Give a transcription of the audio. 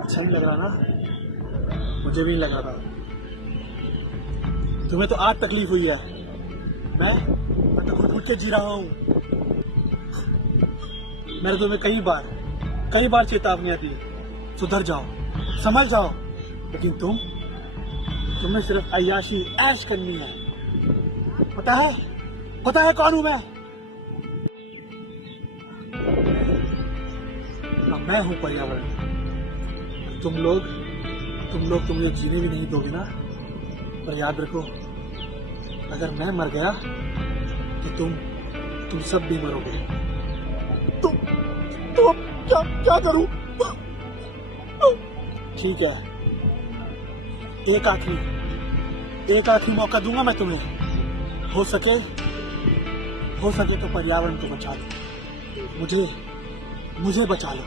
अच्छा नहीं लग रहा ना? मुझे भी नहीं लग रहा था। तुम्हें तो आज तकलीफ हुई है, मैं तो घुट घुट के जी रहा हूँ। मैंने तुम्हें कई बार चेतावनियां दी, सुधर जाओ, समझ जाओ, लेकिन तुम्हें सिर्फ अय्याशी ऐश करनी है। पता है कौन हूं मैं? मैं हूं पर्यावरण। तुम लोग मुझे जीने भी नहीं दोगे ना, पर याद रखो, अगर मैं मर गया तो तुम सब भी मरोगे। तो क्या करूं? ठीक है, एक आखिरी मौका दूंगा मैं तुम्हें। हो सके तो पर्यावरण को बचा लो, मुझे बचा लो।